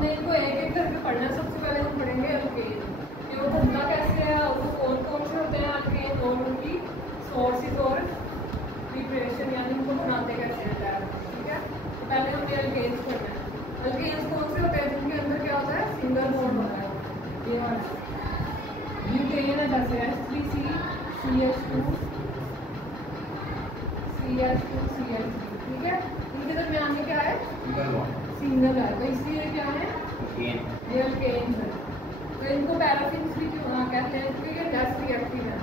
हमने इनको एक एक करके पढ़ना है। सबसे पहले हम पढ़ेंगे अल्केन कि वो बनता कैसे है और वो कौन कौन से होते हैं अल्केन और उनकी सोर्सेज और प्रिपरेशन यानी उनको बनाते कैसे हैं तैयार। ठीक है, तो पहले हमने अल्केन्स पढ़ना है। अल्केन्स कौन से होते हैं जिनके अंदर क्या होता है, सिंगल बॉन्ड होता है। ये ब्यूटेन है जैसे H3C CH2 CH2 CH3। ठीक है, इनके दरमियान में क्या है, सिंगल है, तो इसलिए क्या है ये अल्केन्स है। तो इनको पैराफिन्स भी क्यों कहते हैं, क्योंकि ये लेस रिएक्टिव है,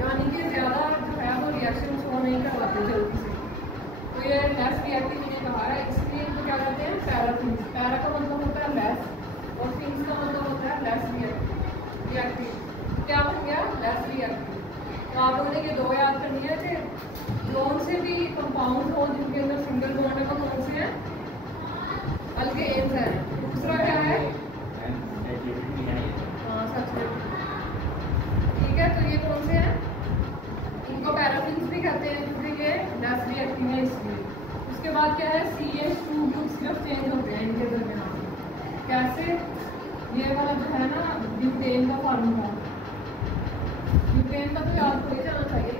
यानी कि ज़्यादा जो है वो रिएक्शन शो नहीं करवाते जल्दी से। तो ये लेस रिएक्टिव मैंने कहा है, इसलिए इनको क्या कहते हैं, पैराफिन्स। पैरा का मतलब होता है लेस और फिन्स का मतलब होता है लेस रिएक्टिव। क्या हो गया, लेस रिएक्टिव। तो आप लोगों ने ये दो याद करनी है कि कौन से भी कंपाउंड हो जिनके अंदर सिंगल बॉन्ड है वो कौन से हैं, अल्केन्स है। दूसरा क्या है, हाँ सैचुरेटेड। ठीक है, तो ये कौन से हैं, इनको पैराफिन्स भी कहते हैं क्योंकि ये लेस रिएक्टिव है इसलिए। उसके बाद क्या है, CH2 ग्रुप सिर्फ चेंज होते हैं इनके दरमियान। कैसे, ये वाला जो है ना ब्यूटेन का फार्मूला, ब्यूटेन का तो याद हो ही जाना चाहिए,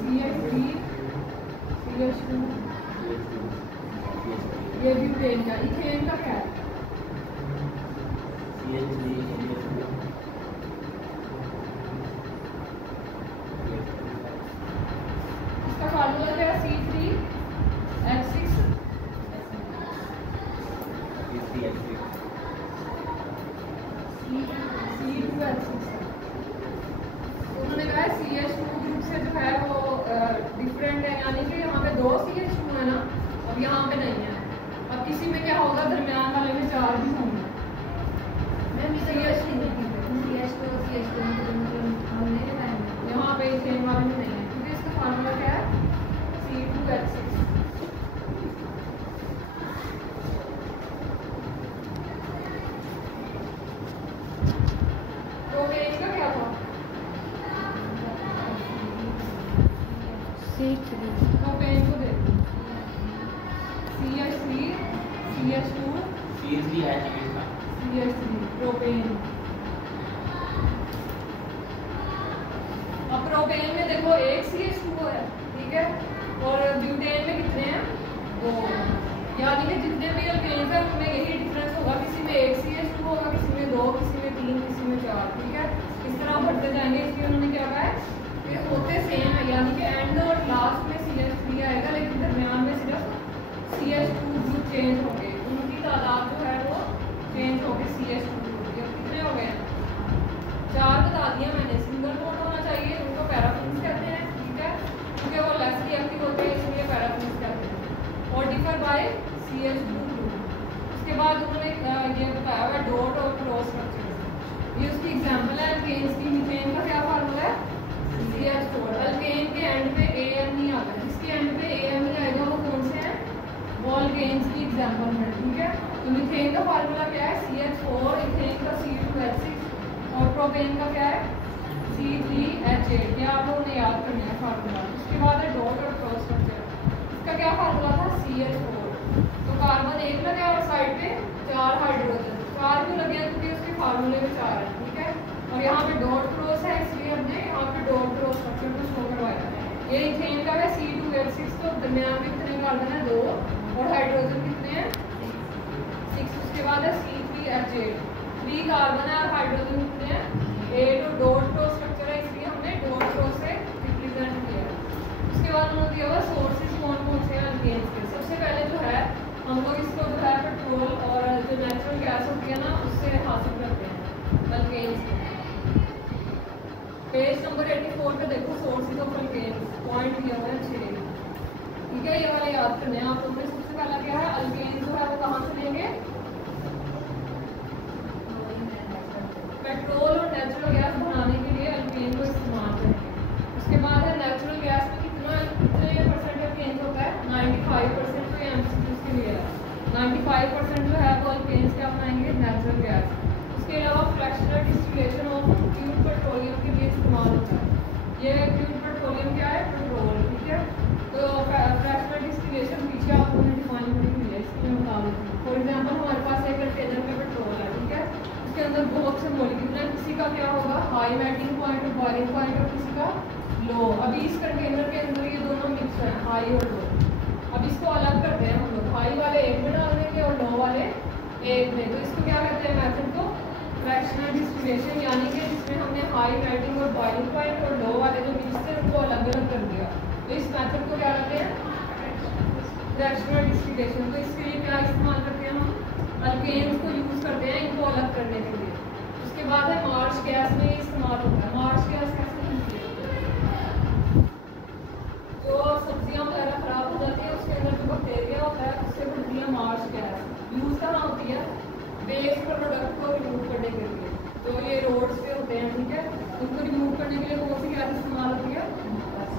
CH3 CH2 ये ब्यूटेन का। इथेन का क्या है, इसका फार्मूला क्या है, C3H6 C2H6। उन्होंने कहा है CH2 ग्रुप से जो है वो डिफरेंट है, यानी कि यहाँ पे 2 CH2 है ना, अब यहाँ पे नहीं है। अब किसी में क्या होगा, दरमियान वाले में 4 भी होंगे। यहाँ पे इथेन वाले में नहीं है क्योंकि इसका फार्मूला क्या है, C2H6। प्रोपेन का क्या था, प्रोपेन को देखो CH3 CH2 CH3 प्रोपेन। अब प्रोपेन में देखो एक CH2 है, ठीक है, और ब्यूटेन में कितने हैं, 2। यानी कि जितने भी अल्केन्स हैं उनमें यही डिफरेंस होगा, किसी में एक CH2 होगा, किसी में 2, किसी में 3, किसी में 4। ठीक है, इस तरह बढ़ते जाएंगे। इसलिए उन्होंने क्या कहा है कि होते सेम है, यानी कि एंड और लास्ट में CH3 आएगा, लेकिन दरमियान में सिर्फ CH2 ग्रुप चेंज होंगे, उनकी तादाद जो है वो चेंज होगी CH2 ग्रुप। कितने हो गए, 4 बता दिया मैंने। सिंगल बॉन्ड होना चाहिए, उनको पैराफिन्स कहते हैं। ठीक है, क्योंकि वो लेस रिएक्टिव होते हैं इसलिए पैराफिन्स कहते हैं। और डिफर बाय CH2 ग्रुप। उसके बाद उन्होंने ये बताया हुआ डॉट और क्रॉस स्ट्रक्चर, ये उसकी एग्जांपल है अल्केन्स की। मीथेन का क्या फार्मूला है, CH4। अल्केन के एंड पे AN नहीं आता, जिसके एंड पे AN नहीं आएगा वो कौन से हैं, वो अल्केन्स की एग्जांपल है। ठीक है, तो मीथेन का फार्मूला क्या है, CH4, इथेन का C2H6 और प्रोपेन का क्या है, C3H8। ये आप लोगों ने याद करना है फार्मूला। उसके बाद है डॉट और क्रॉस स्ट्रक्चर, इसका क्या फार्मूला था, CH4। तो कार्बन एक लगे और साइड पे 4 हाइड्रोजन। 4 क्यों लगे, क्योंकि उसके फार्मूले में 4 है। ठीक है, और यहाँ पे डॉट क्रॉस है इसलिए हमने यहाँ पे डॉट क्रॉस स्ट्रक्चर को शो करवाया। ये इथेन का है C2H6, तो दरमियान में कितने कार्बन है, 2, और हाइड्रोजन कितने हैं, 6। उसके बाद है C3H8, 3 कार्बन है और हाइड्रोजन कितने हैं, 8, और डॉट क्रॉस स्ट्रक्चर है इसलिए हमने डॉट क्रॉस से रिप्रेजेंट किया। उसके बाद उन्होंने दिया हुआ सोर्सेज कौन कौन से हैं अल्केन्स के। सबसे पहले जो है हम लोग इसको जो है पेट्रोल और जो नेचुरल गैस होती है ना उससे हासिल करते हैं अल्केन्स को। पेज नंबर 84 पे देखो सोर्सेज ऑफ अल्केन्स, पॉइंट दिया हुआ है 6। ठीक है, ये वाले याद करने हैं आप लोगों ने। सबसे पहला क्या है, अल्केन जो है वो कहाँ से लेंगे, पेट्रोल और नेचुरल गैस बनाने के लिए अल्केन को इस्तेमाल करेंगे। उसके बाद है नेचुरल गैस में कितने परसेंट अल्केन होता है, 95%। तो ये एमसीक्यूज के लिए है, 95% जो है वो अल्केन्स क्या बनाएंगे, नेचुरल गैस। उसके अलावा fractional distillation of crude petroleum के लिए इस्तेमाल होता है। ये क्रूड पेट्रोलियम क्या है, पेट्रोल। ठीक है, तो फ्रैक्शनल डिस्टिलेशन पीछे आपको डिफाइन करी हुई है, इसके मैं बता देती हूँ। फॉर एग्जाम्पल अभी इस कंटेनर के अंदर ये दोनों मिक्स हैं, हाई और लो। अब इसको अलग करते हैं हम लोग, हाई वाले एक में डाल देंगे और लो वाले एक में। तो इसको क्या कहते हैं मेथड को? फ्रैक्शनल डिस्टिलेशन, यानी कि जिसमें हमने हाई मेल्टिंग और बॉइलिंग पॉइंट और लो वाले जो मिक्स थे उनको अलग अलग कर दिया। तो इस मेथड को क्या कहते हैं? Fractional distillation. तो इसके लिए क्या इस्तेमाल करते हैं हम? अल्केन्स को यूज़ करते हैं इनको अलग करने के लिए। उसके बाद है मार्च गैस में इस्तेमाल होता है। मार्च गैस कैसे बनती है? जो सब्जियां वगैरह खराब हो जाती है उसके अंदर जो बैक्टीरिया होता है उससे बनती है मार्च गैस। यूज़ कहाँ होती है? वेस्ट प्रोडक्ट को रिमूव करने के लिए। तो ये रोड्स पे होते हैं, ठीक है, उनको रिमूव करने के लिए कौन सी गैस इस्तेमाल होती है?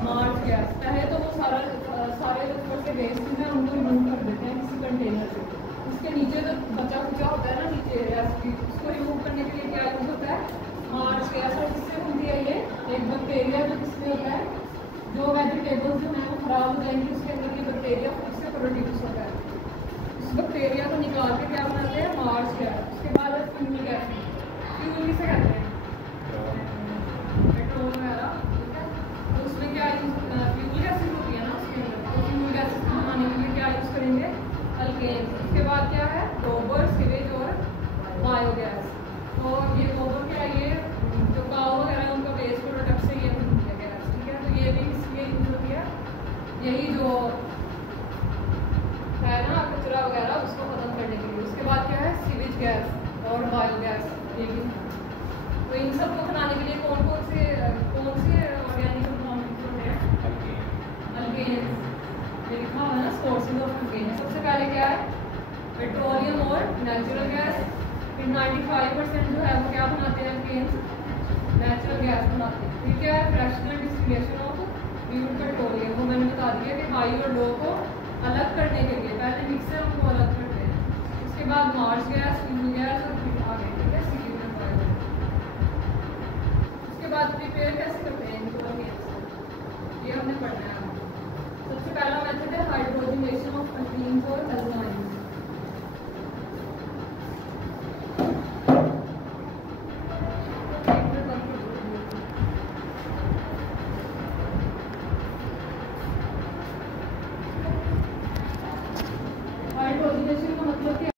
मार्च गैस। पहले तो वो सारे जो ऊपर से वेस्ट हैं उनको रिमूव कर देते हैं किसी कंटेनर से। उसके नीचे जो बचा कुचा होता है ना नीचे रेसिपी, उसको रिमूव करने के लिए क्या यूज़ होता है? मार्च गैस। और किससे बनती है ये? एक बैक्टीरिया जो किसमें होता है, जो वेजिटेबल्स जो हैं वो खराब हो जाएंगे उसके अंदर ये बैक्टीरिया खुद से प्रोड्यूस होता है। उस बैक्टीरिया को निकाल के क्या बनाते हैं? मार्च गैस। उसके बाद है फ्यूल गैस। फ्यूल किसे कहते हैं? पेट्रोल वगैरह, ठीक है। तो उसमें क्या फ्यूल गैसेस होती है ना उसके अंदर। तो फ्यूल गैसेस को बनाने के लिए क्या यूज़ करेंगे? अल्केन। उसके बाद क्या है? गोबर, सीवेज और बायोगैस। तो ये गोबर क्या है? ये जो काव वगैरह है उनका वेस्ट प्रोडक्ट से ये बनती है गैस, ठीक है। तो ये भी इसलिए यूज होती है, यही जो है ना कचरा वगैरह उसको खत्म करने के लिए। उसके बाद क्या है? सीवेज गैस और बायोगैस, ये भी। तो इन सब को बनाने के लिए कौन कौन से ऑर्गेनिक कंपाउंड होते हैं? अल्केन्स। ये लिखा हुआ है ना सोर्सेज ऑफ अल्केन्स। सबसे पहले क्या है? पेट्रोलियम और नेचुरल गैस। फिर 95% जो है वो क्या बनाते हैं? अल्केन्स नेचुरल गैस बनाते हैं। फिर क्या है? Fractional distillation of pure petroleum. वो मैंने बता दिया कि हाई और लो को अलग करने के लिए पहले मिक्सर उनको अलग करते हैं। उसके बाद मार्च गैस, फ्यूल गैस और फिर आगे, ठीक है, सीवेज और बायोगैस। उसके बाद प्रिपेयर कैसे करते हैं इनको अल्केन्स, ये हमने पढ़ना है। सबसे पहला मेथड है हाइड्रोजनेशन ऑफ अल्कीन्स और एल्काइन्स। हाइड्रोजनेशन का